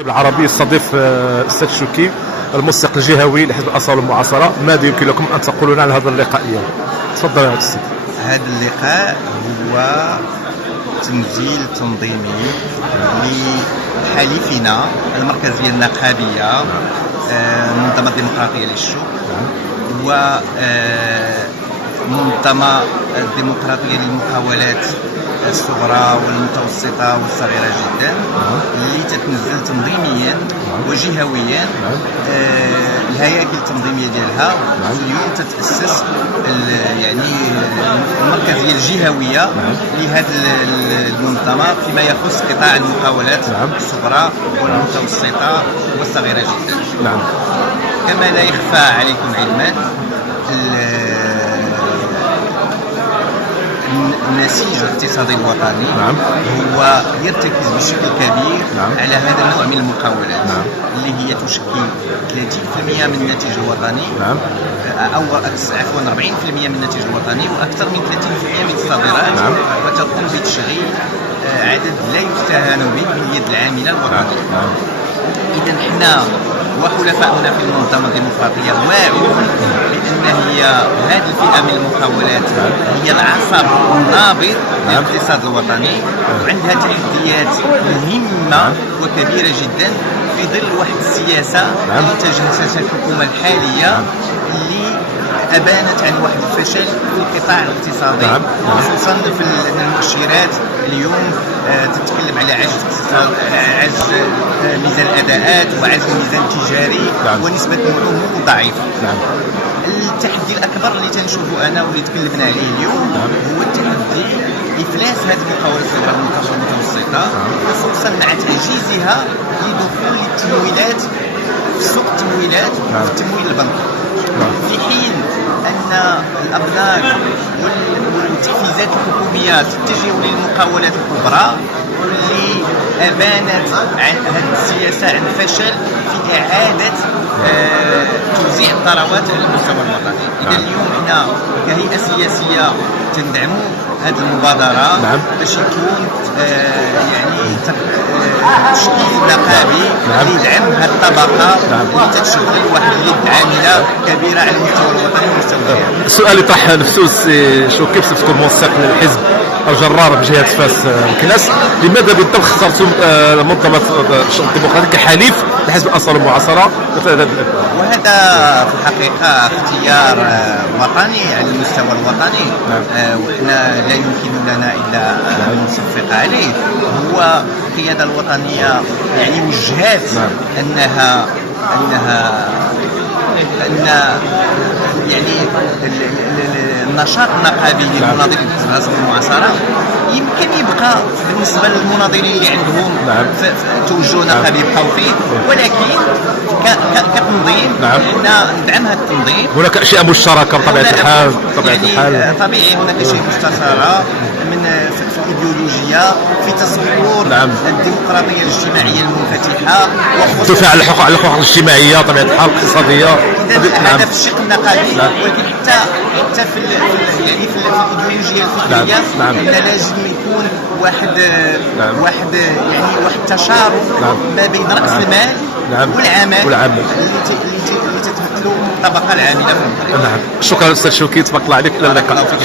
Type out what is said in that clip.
العربي يستضيف الاستاذ شوكي المنسق الجهوي لحزب الاصاله والمعاصره. ماذا يمكن لكم ان تقولون عن هذا اللقاء اليوم؟ تفضل يا استاذ. هذا اللقاء هو تمثيل تنظيمي لحليفنا المركزيه النقابيه المنظمه الديمقراطيه للشوك ومنظمه الديمقراطيه للمقاولات الصغرى والمتوسطه والصغيره جدا اللي تتنزل تنظيميا وجهويا. الهياكل التنظيميه ديالها اليوم تتاسس يعني المركزيه الجهويه لهذه المنظمه فيما يخص قطاع المقاولات الصغرى والمتوسطه والصغيره جدا. كما لا يخفى عليكم علما النسيج الاقتصادي الوطني هو يرتكز بشكل كبير على هذا النوع من المقاولات اللي هي تشكل 30% من الناتج الوطني او عفوا 40% من الناتج الوطني واكثر من 30% من الصادرات وتقوم بتشغيل عدد لا يستهان به من اليد العامله الوطنيه. اذا حنا وحلفاؤنا في المنظمه الديمقراطيه واعون بان هي هذه الفئه من المقاولات هي العصب النابض للاقتصاد الوطني وعندها تحديات مهمه وكبيره جدا في ظل واحد السياسه اللي تجهزها الحكومه الحاليه اللي ابانت عن واحد الفشل في القطاع الاقتصادي خصوصا في المؤشرات اليوم تتكلم على عجز اقتصاد، عجز ميزان الاداءات وعجز الميزان التجاري ونسبه نمو ضعيفه. التحدي الاكبر اللي تنشوفه انا واللي تكلمنا عليه اليوم هو التحدي افلاس هذه المقاولات الصغيره والمتوسطه خصوصا مع تعجيزها لدخول التمويلات في سوق التمويلات وفي التمويل البنكي، في حين ان الابناك والتحفيزات الحكوميه تتجه للمقاولات الكبرى واللي ابانت عن هذه السياسه عن فشل في اعاده توزيع الثروات على المستوى الوطني. اذا اليوم حنا كهيئه سياسيه تندعموا هذه المبادره باش يكون يعني تشكيل نقابي يدعم هذه الطبقه اللي تشغل واحد اليد عامله كبيره على المستوى الوطني والمستوى الجهوي. السؤال اللي طرح نفسه السي شوكي بصفتكم منسق للحزب الجرار بجهه فاس الكناس، لماذا بالضبط اخترتم منظمه الديمقراطيه كحليف لحزب الاصاله والمعاصره؟ وهذا في الحقيقه اختيار وطني على المستوى الوطني وحنا لا يمكن لنا الا ان نصفق عليه. هو القياده الوطنيه يعني وجهات ان يعني النشاط النقابي للمناضلين في حزب الاصاله والمعاصره يمكن يبقى بالنسبه للمناضلين اللي عندهم توجه نقابي يبقاو فيه، ولكن كتنظيم حنا ندعم هذا التنظيم. هناك اشياء مشتركه بطبيعه الحال يعني طبيعي هناك اشياء مشتركه من في الايديولوجيا في تصور الديمقراطيه الاجتماعيه المنفتحه والدفاع على الحقوق الاجتماعيه طبيعه الحال الاقتصاديه. هذا في الشق النقابي، ولكن حتى في يعني في الايديولوجيا الفكريه ان لازم يكون واحد يعني واحد التشارك ما بين راس المال والعمل اللي تتمثله الطبقه العامله. شكرا استاذ شوكي، تبارك الله عليك. الى اللقاء.